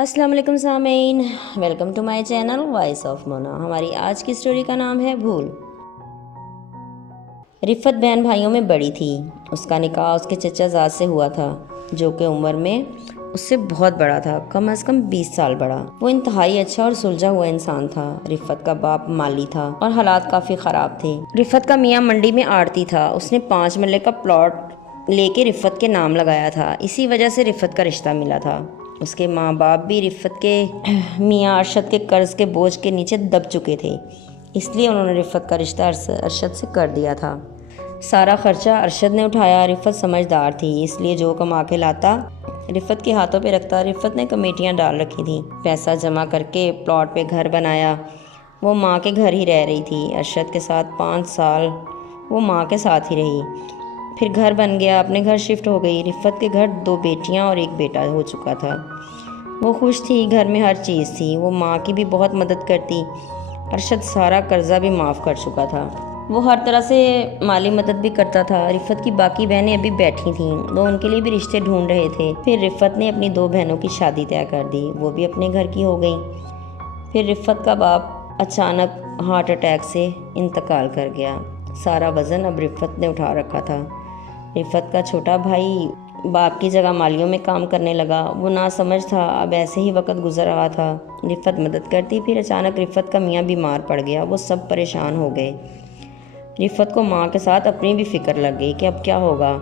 السلام علیکم سامعین، welcome to my channel voice of Mona. ہماری آج کی سٹوری کا نام ہے بھول۔ رفت بہن بھائیوں میں بڑی تھی۔ اس کا نکاح اس کے چچا زاد سے ہوا تھا، جو کہ عمر میں اس سے بہت بڑا تھا، کم از کم 20 سال بڑا۔ وہ انتہائی اچھا اور سلجھا ہوا انسان تھا۔ رفت کا باپ مالی تھا اور حالات کافی خراب تھے۔ رفت کا میاں منڈی میں آڑتی تھا۔ اس نے 5 مرلے کا پلاٹ لے کے رفت کے نام لگایا تھا، اسی وجہ سے رفت کا رشتہ ملا تھا۔ اس کے ماں باپ بھی رفت کے میاں ارشد کے قرض کے بوجھ کے نیچے دب چکے تھے، اس لیے انہوں نے رفت کا رشتہ ارشد سے کر دیا تھا۔ سارا خرچہ ارشد نے اٹھایا۔ رفت سمجھدار تھی، اس لیے جو کما کے لاتا رفت کے ہاتھوں پہ رکھتا۔ رفت نے کمیٹیاں ڈال رکھی تھیں، پیسہ جمع کر کے پلاٹ پہ گھر بنایا۔ وہ ماں کے گھر ہی رہ رہی تھی۔ ارشد کے ساتھ 5 سال وہ ماں کے ساتھ ہی رہی، پھر گھر بن گیا، اپنے گھر شفٹ ہو گئی۔ رفت کے گھر 2 بیٹیاں اور 1 بیٹا ہو چکا تھا۔ وہ خوش تھی، گھر میں ہر چیز تھی۔ وہ ماں کی بھی بہت مدد کرتی۔ ارشد سارا قرضہ بھی معاف کر چکا تھا۔ وہ ہر طرح سے مالی مدد بھی کرتا تھا۔ رفت کی باقی بہنیں ابھی بیٹھی تھیں، وہ ان کے لیے بھی رشتے ڈھونڈ رہے تھے۔ پھر رفت نے اپنی 2 بہنوں کی شادی طے کر دی، وہ بھی اپنے گھر کی ہو گئیں۔ پھر رفت کا باپ اچانک ہارٹ اٹیک سے انتقال کر گیا۔ سارا وزن اب رفت نے اٹھا رکھا تھا۔ رفت کا چھوٹا بھائی باپ کی جگہ مالیوں میں کام کرنے لگا۔ وہ ناسمجھ تھا، اب ایسے ہی وقت گزر رہا تھا۔ رفت مدد کرتی، پھر اچانک رفت کا میاں بیمار پڑ گیا۔ وہ سب پریشان ہو گئے۔ رفت کو ماں کے ساتھ اپنی بھی فکر لگ گئی کہ اب کیا ہوگا۔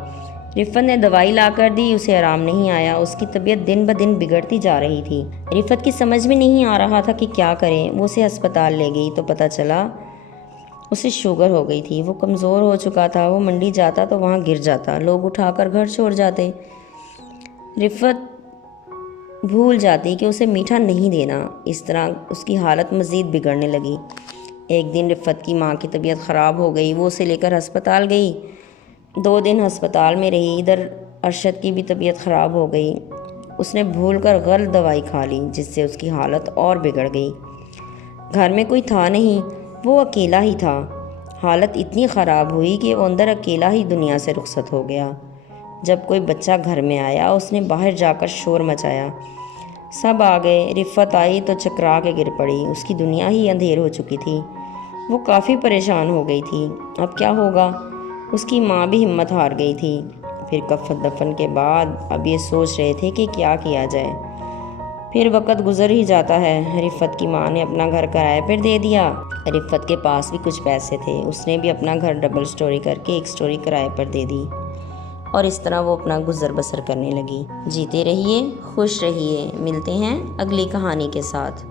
رفت نے دوائی لا کر دی، اسے آرام نہیں آیا۔ اس کی طبیعت دن بدن بگڑتی جا رہی تھی۔ رفت کی سمجھ میں نہیں آ رہا تھا کہ کیا کریں۔ وہ اسے ہسپتال لے گئی تو پتہ چلا اسے شوگر ہو گئی تھی۔ وہ کمزور ہو چکا تھا۔ وہ منڈی جاتا تو وہاں گر جاتا، لوگ اٹھا کر گھر چھوڑ جاتے۔ رفت بھول جاتی کہ اسے میٹھا نہیں دینا۔ اس طرح اس کی حالت مزید بگڑنے لگی۔ ایک دن رفت کی ماں کی طبیعت خراب ہو گئی، وہ اسے لے کر ہسپتال گئی۔ 2 دن ہسپتال میں رہی۔ ادھر ارشد کی بھی طبیعت خراب ہو گئی۔ اس نے بھول کر غلط دوائی کھا لی، جس سے اس کی حالت اور بگڑ گئی۔ گھر میں کوئی تھا نہیں، وہ اکیلا ہی تھا۔ حالت اتنی خراب ہوئی کہ وہ اندر اکیلا ہی دنیا سے رخصت ہو گیا۔ جب کوئی بچہ گھر میں آیا، اس نے باہر جا کر شور مچایا۔ سب آ گئے۔ رفت آئی تو چکرا کے گر پڑی۔ اس کی دنیا ہی اندھیر ہو چکی تھی۔ وہ کافی پریشان ہو گئی تھی، اب کیا ہوگا۔ اس کی ماں بھی ہمت ہار گئی تھی۔ پھر کفن دفن کے بعد اب یہ سوچ رہے تھے کہ کیا کیا جائے۔ پھر وقت گزر ہی جاتا ہے۔ رفت کی ماں نے اپنا گھر کرائے پر دے دیا۔ رفت کے پاس بھی کچھ پیسے تھے، اس نے بھی اپنا گھر ڈبل سٹوری کر کے 1 سٹوری کرائے پر دے دی، اور اس طرح وہ اپنا گزر بسر کرنے لگی۔ جیتے رہیے، خوش رہیے۔ ملتے ہیں اگلی کہانی کے ساتھ۔